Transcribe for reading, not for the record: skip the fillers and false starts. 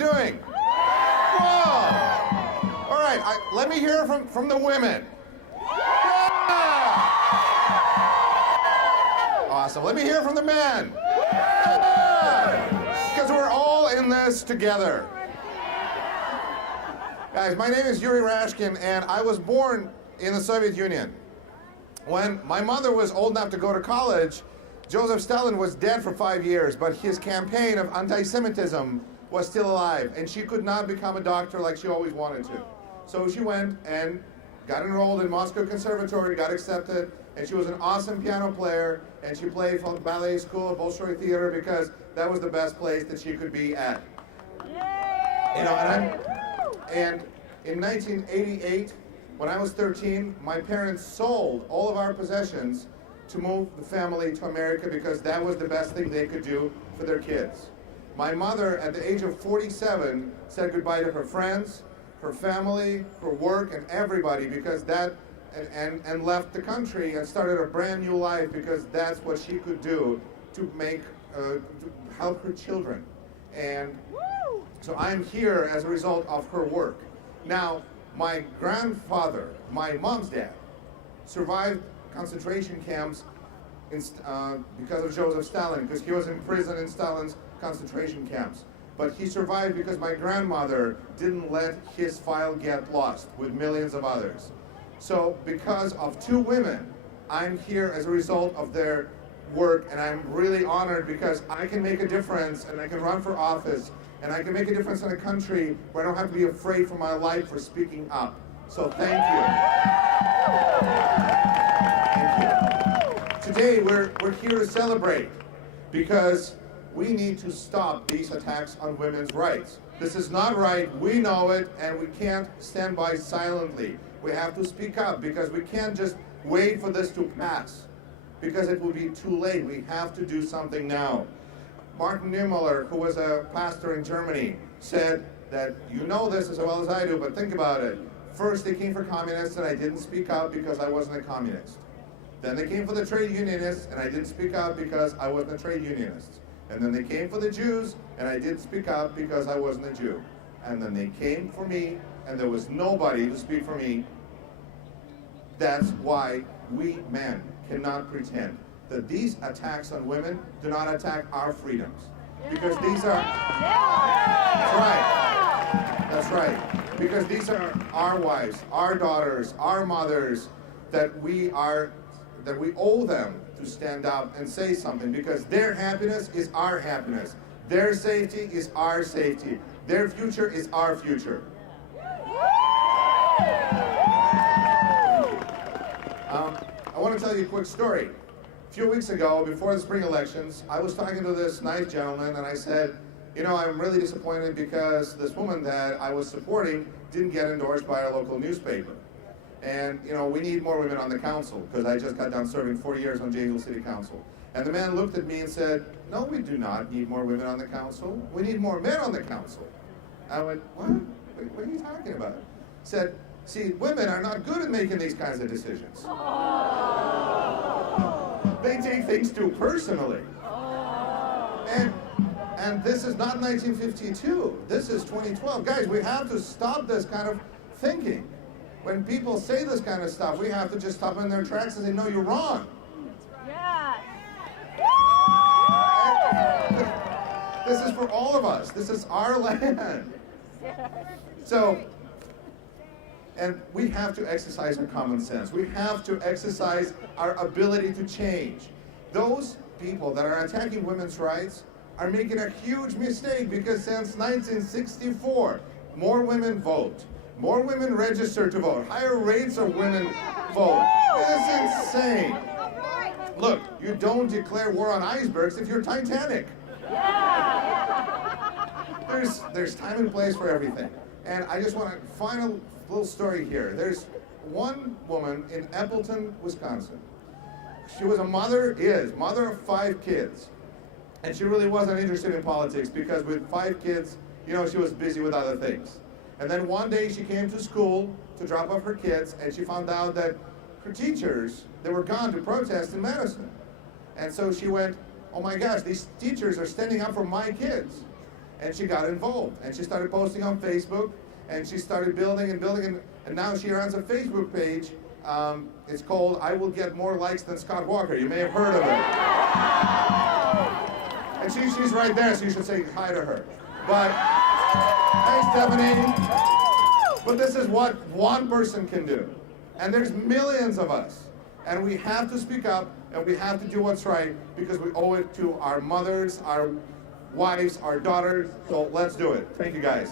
doing? Whoa! All right, let me hear from the women. Yeah! Awesome. Let me hear from the men. Because we're all in this together. Guys, my name is Yuri Rashkin, and I was born in the Soviet Union. When my mother was old enough to go to college, Joseph Stalin was dead for 5 years, but his campaign of anti-Semitism was still alive, and she could not become a doctor like she always wanted to. So she went and got enrolled in Moscow Conservatory, got accepted, and she was an awesome piano player, and she played for the ballet school at Bolshoi Theater because that was the best place that she could be at. You know, and in 1988, when I was 13, my parents sold all of our possessions to move the family to America because that was the best thing they could do for their kids. My mother, at the age of 47, said goodbye to her friends, her family, her work, and everybody because that, and left the country and started a brand new life because that's what she could do to make, to help her children. And so I'm here as a result of her work. Now, my grandfather, my mom's dad, survived concentration camps because of Joseph Stalin, because he was in prison in Stalin's concentration camps. But he survived because my grandmother didn't let his file get lost with millions of others. So because of two women, I'm here as a result of their work, and I'm really honored because I can make a difference and I can run for office and I can make a difference in a country where I don't have to be afraid for my life for speaking up. So thank you. Thank you. Today we're here to celebrate because we need to stop these attacks on women's rights. This is not right, we know it, and we can't stand by silently. We have to speak up because we can't just wait for this to pass because it will be too late. We have to do something now. Martin Niemöller, who was a pastor in Germany, said that you know this as well as I do, but think about it. First they came for communists and I didn't speak up because I wasn't a communist. Then they came for the trade unionists and I didn't speak up because I wasn't a trade unionist. And then they came for the Jews and I didn't speak up because I wasn't a Jew. And then they came for me and there was nobody to speak for me. That's why we men cannot pretend that these attacks on women do not attack our freedoms. Because these are, that's right, because these are our wives, our daughters, our mothers, that we owe them to stand up and say something because their happiness is our happiness. Their safety is our safety. Their future is our future. I want to tell you a quick story. A few weeks ago, before the spring elections, I was talking to this nice gentleman and I said, you know, I'm really disappointed because this woman that I was supporting didn't get endorsed by our local newspaper. And, you know, we need more women on the council because I just got done serving 4 years on Janesville City Council. And the man looked at me and said, no, we do not need more women on the council. We need more men on the council. I went, what? What are you talking about? He said, see, women are not good at making these kinds of decisions. They take things too personally. And this is not 1952. This is 2012. Guys, we have to stop this kind of thinking. When people say this kind of stuff, we have to just stop them in their tracks and say, no, you're wrong. Yeah. This is for all of us. This is our land. So, and we have to exercise our common sense. We have to exercise our ability to change. Those people that are attacking women's rights are making a huge mistake because since 1964, more women vote. More women register to vote. Higher rates of women vote. It's insane. Look, you don't declare war on icebergs if you're Titanic. There's time and place for everything. And I just want to final little story here. There's one woman in Appleton, Wisconsin. She was mother of 5 kids. And she really wasn't interested in politics because with 5 kids, you know, she was busy with other things. And then one day she came to school to drop off her kids and she found out that her teachers, they were gone to protest in Madison. And so she went, oh my gosh, these teachers are standing up for my kids. and she got involved. And she started posting on Facebook, and she started building and building, and now she runs a Facebook page. It's called I Will Get More Likes Than Scott Walker. You may have heard of it. And she's right there, so you should say hi to her. But, hey Stephanie. But this is what one person can do. And there's millions of us. And we have to speak up, and we have to do what's right, because we owe it to our mothers, our wives, our daughters. So let's do it. Thank you guys.